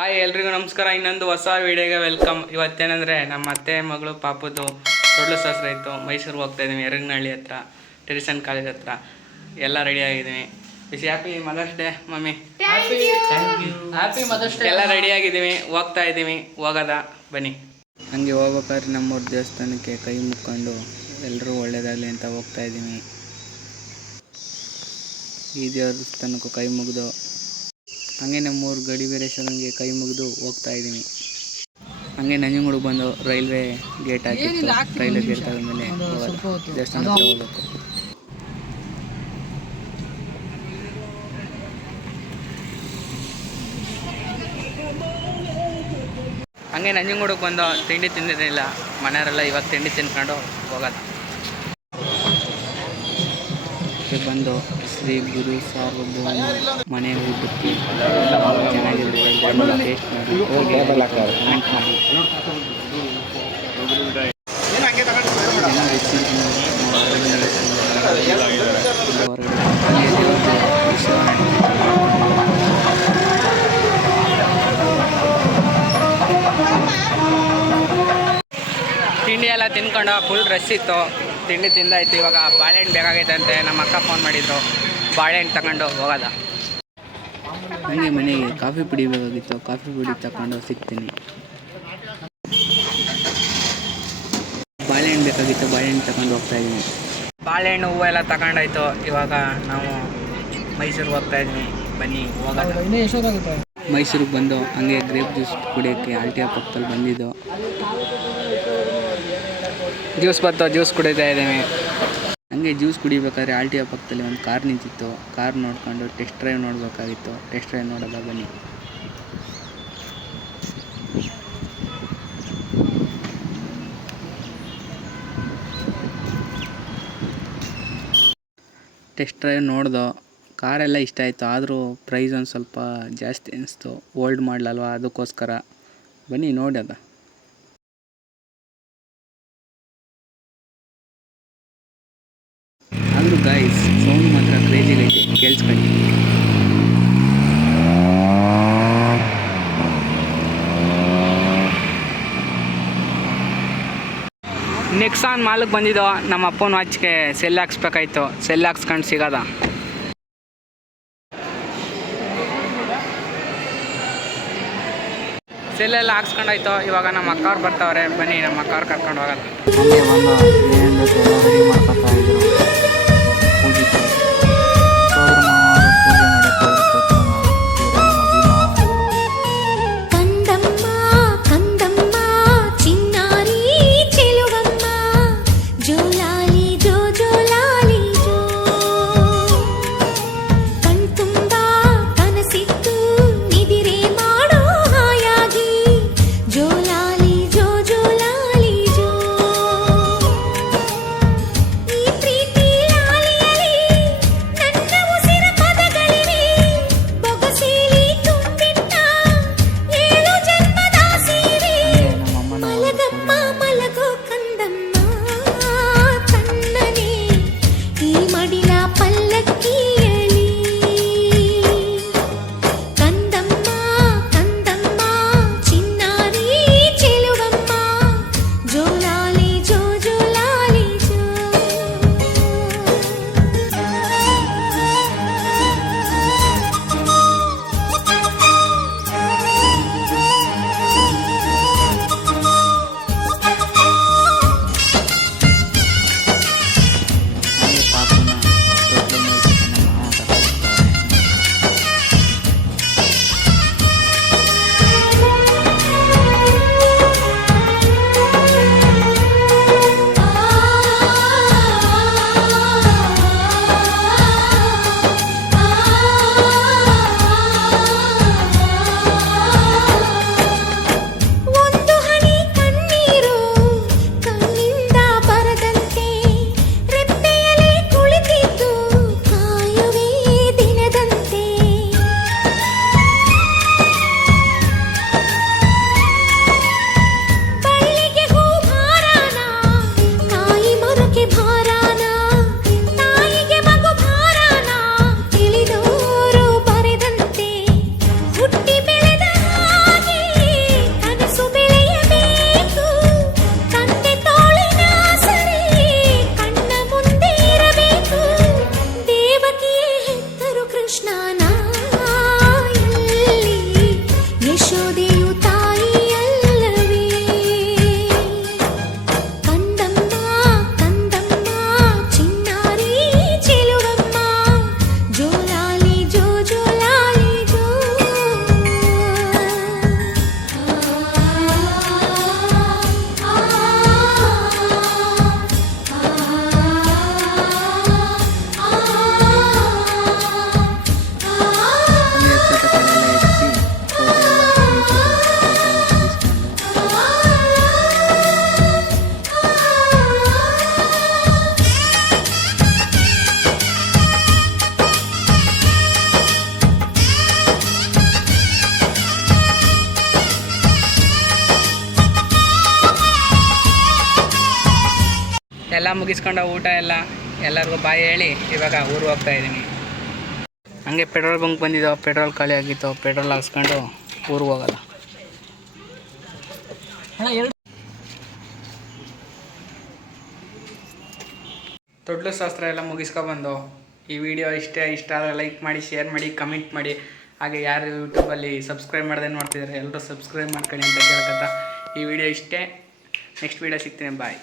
Hi ಎಲ್ರಿಗೂ ನಮಸ್ಕಾರ. ಇನ್ನೊಂದು ಹೊಸ ವಿಡಿಯೋಗೆ ವೆಲ್ಕಮ್ ಇವತ್ತೇನಂದ್ರೆ ನಮ್ಮ ಅತ್ತೆ ಮಗಳು ಪಾಪದ್ದು ದೊಡ್ಡ ಶಾಸ್ತ್ರ ಇತ್ತು. ಮೈಸೂರು ಹೋಗ್ತಾ ಇದ್ದೀನಿ ಎರಗನಹಳ್ಳಿ ಹತ್ರ ಟೆರಿಸನ್ ಕಾಲೇಜ್ ಹತ್ರ. ಎಲ್ಲ ರೆಡಿ ಆಗಿದ್ದೀನಿ ಬಿಸಿ happy mother's day mummy. Happy mother's day ಎಲ್ಲ ರೆಡಿ ಆಗಿದ್ದೀವಿ. ಹೋಗ್ತಾ ಇದ್ದೀವಿ. ಹೋಗದ ಬನ್ನಿ. ಹಂಗೆ ಹೋಗ್ಬೇಕಾದ್ರೆ ನಮ್ಮವ್ರ ದೇವಸ್ಥಾನಕ್ಕೆ ಕೈ ಮುಕ್ಕೊಂಡು ಎಲ್ಲರೂ ಒಳ್ಳೇದಾಗಲಿ ಅಂತ ಹೋಗ್ತಾ ಇದ್ದೀನಿ ಈ ದೇವಸ್ಥಾನಕ್ಕೂ ಕೈ ಮುಗಿದು ಹಂಗೆ ನಮ್ಮೂರು ಗಡಿ ವೀರೇಶ್ವರಂಗೆ ಕೈ ಮುಗಿದು ಹೋಗ್ತಾ ಇದ್ದೀನಿ. ಹಂಗೆ ನಂಜನಗೂಡಿಗೆ ಬಂದು ರೈಲ್ವೆ ಗೇಟ್ ಹಾಕಿತ್ತು. Railway gate. ಆದಮೇಲೆ. ದೇವಸ್ಥಾನ ಹೋಗ್ಬೇಕು ಹಂಗೆ ನಂಜನಗೂಡಿಗೆ ಬಂದು ತಿಂಡಿ ತಿಂದಿರಲಿಲ್ಲ. ಮನೆಯವರೆಲ್ಲ ಇವಾಗ ತಿಂಡಿ ತಿನ್ಕೊಂಡು ಹೋಗೋದು ಕ್ಕೆ ಬಂದು ಶ್ರೀ ಗುರು ಸಾರ್ವಭೌಮ ಮನೆ ಊಟಕ್ಕೆ ಚೆನ್ನಾಗಿರುತ್ತೆ ತಿಂಡಿ ಎಲ್ಲ ತಿನ್ಕೊಂಡು ಫುಲ್ ರಶ್ ಇತ್ತು. ತಿಂಡಿ ತಿಂದಾಯ್ತು ಇವಾಗ ಬಾಳೆಹಣ್ಣು ಬೇಕಾಗೈತೆ ಅಂತೆ. ನಮ್ಮ ಅಕ್ಕ ಫೋನ್ ಮಾಡಿದ್ರು. ಬಾಳೆಹಣ್ಣು ತಗೊಂಡು ಹೋಗೋದ. ನನಗೆ ಮನೆಗೆ ಕಾಫಿ ಪುಡಿ ಬೇಕಾಗಿತ್ತು. ಕಾಫಿ ಪುಡಿ ತಗೊಂಡು ಸಿಗ್ತೀನಿ. ಬಾಳೆಹಣ್ಣು ಬೇಕಾಗಿತ್ತು. ಬಾಳೆಹಣ್ಣು ತಗೊಂಡು ಹೋಗ್ತಾ ಇದ್ದೀನಿ. ಬಾಳೆಹಣ್ಣು ಹೂವು ಎಲ್ಲ ತಗೊಂಡಾಯ್ತು. ಇವಾಗ ನಾವು ಮೈಸೂರಿಗೆ ಹೋಗ್ತಾ ಇದ್ದೀನಿ. ಬನ್ನಿ ಹೋಗೋದು ಮೈಸೂರಿಗೆ ಬಂದು ಹಂಗೆ ಗ್ರೇಪ್ ಜ್ಯೂಸ್ ಕುಡಿಯೋಕ್ಕೆ ಆಲ್ಟಿಯ ಪಕ್ಕದಲ್ಲಿ ಬಂದಿದ್ದು. ಜ್ಯೂಸ್ ಬತ್ತು ಜ್ಯೂಸ್ ಕುಡಿತಾ ಇದ್ದೀವಿ. ಹಂಗೆ ಜ್ಯೂಸ್ ಕುಡಿಬೇಕಾದ್ರೆ ಆಲ್ಟಿಯ ಪಕ್ಕದಲ್ಲಿ ಒಂದು ಕಾರ್ ನಿಂತಿತ್ತು. ಕಾರ್ ನೋಡಿಕೊಂಡು ಟೆಸ್ಟ್ ಡ್ರೈವ್ ನೋಡಬೇಕಾಗಿತ್ತು. ಟೆಸ್ಟ್ ಡ್ರೈವ್ ನೋಡೋದ ಬನ್ನಿ. ಟೆಸ್ಟ್ ಡ್ರೈವ್ ನೋಡ್ದೋ, ಕಾರೆಲ್ಲ ಇಷ್ಟ ಆಯಿತು. ಆದರೂ ಪ್ರೈಸ್ ಒಂದು ಸ್ವಲ್ಪ ಜಾಸ್ತಿ ಅನ್ನಿಸ್ತು ಓಲ್ಡ್ ಮಾಡಲಲ್ವ ಅದಕ್ಕೋಸ್ಕರ. ಬನ್ನಿ, ನೋಡಿ ಅದ. ಗಾಯ್ಸ್ ಸೌಂಡ್ ಮಾತ್ರ ಕ್ರೇಜಿಗೈತೆ ಕೇಳಿಸ್ಕೊಳ್ಳಿ. ನೆಕ್ಸಾನ್ ಮಾಲಕ್ ಬಂದಿದ್ದೋ, ನಮ್ಮ ಅಪ್ಪನ ವಾಚ್ಗೆ ಸೆಲ್ ಹಾಕ್ಸ್ಬೇಕಾಯ್ತು. ಸೆಲ್ ಹಾಕ್ಸ್ಕೊಂಡು ಸಿಗೋದ. ಸೆಲ್ಲೆಲ್ಲ ಹಾಕ್ಸ್ಕೊಂಡಾಯ್ತು. ಇವಾಗ ನಮ್ಮ ಅಕ್ಕವ್ರು ಬರ್ತಾವ್ರೆ. ಬನ್ನಿ, ನಮ್ಮ ಅಕ್ಕವ್ರು ಕರ್ಕೊಂಡು ಹೋಗೋದು ಮುಗಿಸ್ಕೊಂಡು ಊಟ ಎಲ್ಲ ಎಲ್ಲರಿಗೂ ಬಾಯ್ ಹೇಳಿ ಇವಾಗ ಊರು ಹೋಗ್ತಾ ಇದ್ದೀನಿ. ಹಂಗೆ ಪೆಟ್ರೋಲ್ ಬಂಕ್ ಬಂದಿದ್ದೋ ಪೆಟ್ರೋಲ್ ಖಾಲಿ ಆಗಿತ್ತು, ಪೆಟ್ರೋಲ್ ಹಾಕ್ಸ್ಕೊಂಡು ಊರಿಗೆ ಹೋಗಲ್ಲ. ತೊಟ್ಲು ಶಾಸ್ತ್ರ ಎಲ್ಲ ಮುಗಿಸ್ಕೊಬಂದು ಈ ವಿಡಿಯೋ ಇಷ್ಟೇ, ಇಷ್ಟ ಆದರೆ ಲೈಕ್ ಮಾಡಿ ಶೇರ್ ಮಾಡಿ ಕಮೆಂಟ್ ಮಾಡಿ. ಹಾಗೆ ಯಾರು ಯೂಟ್ಯೂಬಲ್ಲಿ ಸಬ್ಸ್ಕ್ರೈಬ್ ಮಾಡ್ದೇನು ನೋಡ್ತಿದ್ದಾರೆ ಎಲ್ಲರೂ ಸಬ್ಸ್ಕ್ರೈಬ್ ಮಾಡ್ಕೊಳ್ಳಿ ಅಂತ ಕೇಳ್ಕೊತಾ. ಈ ವಿಡಿಯೋ ಇಷ್ಟೇ. ನೆಕ್ಸ್ಟ್ ವಿಡಿಯೋ ಸಿಗ್ತೀನಿ ಬಾಯ್